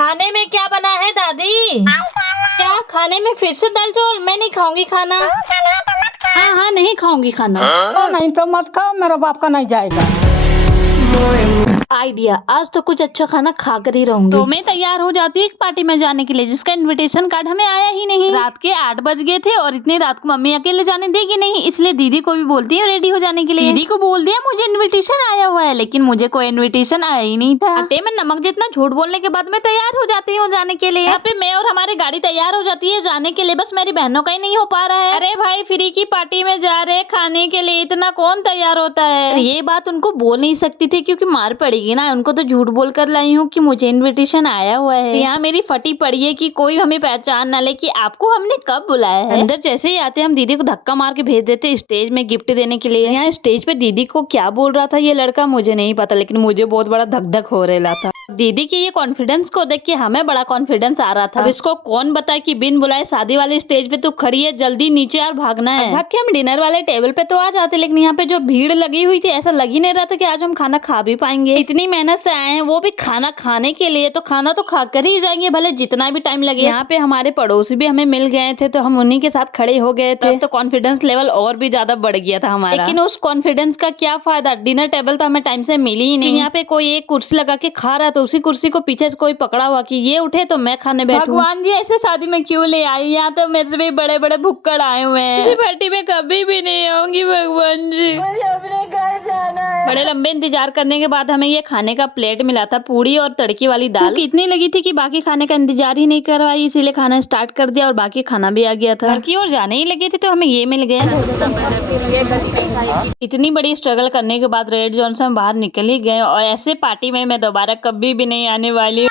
खाने में क्या बना है दादी? क्या खाने में फिर से दाल चावल? मैं नहीं खाऊंगी खाना। हाँ हाँ नहीं खाऊंगी खाना। नहीं तो मत खाओ, मेरा बाप का नहीं जाएगा। आइडिया, आज तो कुछ अच्छा खाना खा कर ही रहूंगी। तो मैं तैयार हो जाती हूँ एक पार्टी में जाने के लिए जिसका इनविटेशन कार्ड हमें आया ही नहीं। रात के 8 बज गए थे और इतनी रात को मम्मी अकेले जाने देगी नहीं, इसलिए दीदी को भी बोलती है रेडी हो जाने के लिए। दीदी को बोल दिया मुझे इन्विटेशन आया हुआ है, लेकिन मुझे कोई इन्विटेशन आया ही नहीं था। आटे में नमक जितना झूठ बोलने के बाद मैं तैयार हो जाती हूँ जाने के लिए। यहाँ पे मैं और हमारी गाड़ी तैयार हो जाती है जाने के लिए, बस मेरी बहनों का ही नहीं हो पा रहा है। अरे भाई फ्री की पार्टी में जा रहे खाने के लिए, इतना कौन तैयार होता है? ये बात उनको बोल नहीं सकती थी क्योंकि मार पड़ेगी ना। उनको तो झूठ बोल कर लाई हूँ कि मुझे इनविटेशन आया हुआ है। यहाँ मेरी फटी पड़ी है कि कोई हमें पहचान ना ले कि आपको हमने कब बुलाया है। अंदर जैसे ही आते हम दीदी को धक्का मार के भेज देते स्टेज में गिफ्ट देने के लिए। यहाँ स्टेज पे दीदी को क्या बोल रहा था ये लड़का मुझे नहीं पता, लेकिन मुझे बहुत बड़ा धक धक हो रहा था। दीदी के ये कॉन्फिडेंस को देख के हमें बड़ा कॉन्फिडेंस आ रहा था। अब इसको कौन बताए कि बिन बुलाए शादी वाले स्टेज पे तो खड़ी है, जल्दी नीचे यार भागना है। भाग के हम डिनर वाले टेबल पे तो आ जाते, लेकिन यहाँ पे जो भीड़ लगी हुई थी ऐसा लग ही नहीं रहा था कि आज हम खाना खा भी पाएंगे। इतनी मेहनत से आए हैं वो भी खाना खाने के लिए, तो खाना तो खा कर ही जाएंगे भले जितना भी टाइम लगे। यहाँ पे हमारे पड़ोसी भी हमें मिल गए थे तो हम उन्हीं के साथ खड़े हो गए थे, तो कॉन्फिडेंस लेवल और भी ज्यादा बढ़ गया था हमारा। लेकिन उस कॉन्फिडेंस का क्या फायदा, डिनर टेबल तो हमें टाइम से मिली ही नहीं। यहाँ पे कोई एक कुर्सी लगा के खा रहा है तो उसी कुर्सी को पीछे से कोई पकड़ा हुआ कि ये उठे तो मैं खाने बैठूं। भगवान जी ऐसे शादी में क्यों ले आई? यहाँ तो मेरे से भी बड़े बड़े भुक्कड़ आए हुए हैं, इसी पार्टी में कभी भी नहीं आऊंगी। भगवान जी मुझे अपने घर जाना है। बड़े लंबे इंतजार करने के बाद हमें ये खाने का प्लेट मिला था, पूरी और तड़की वाली दाल। इतनी लगी थी कि बाकी खाने का इंतजार ही नहीं करवाई, इसीलिए खाना स्टार्ट कर दिया और बाकी खाना भी आ गया था। घर की ओर जाने ही लगे थे तो हमें ये मिल गया। इतनी बड़ी स्ट्रगल करने के बाद रेड जोन से हम बाहर निकल ही गए और ऐसे पार्टी में मैं दोबारा कभी भी नहीं आने वाली हूँ।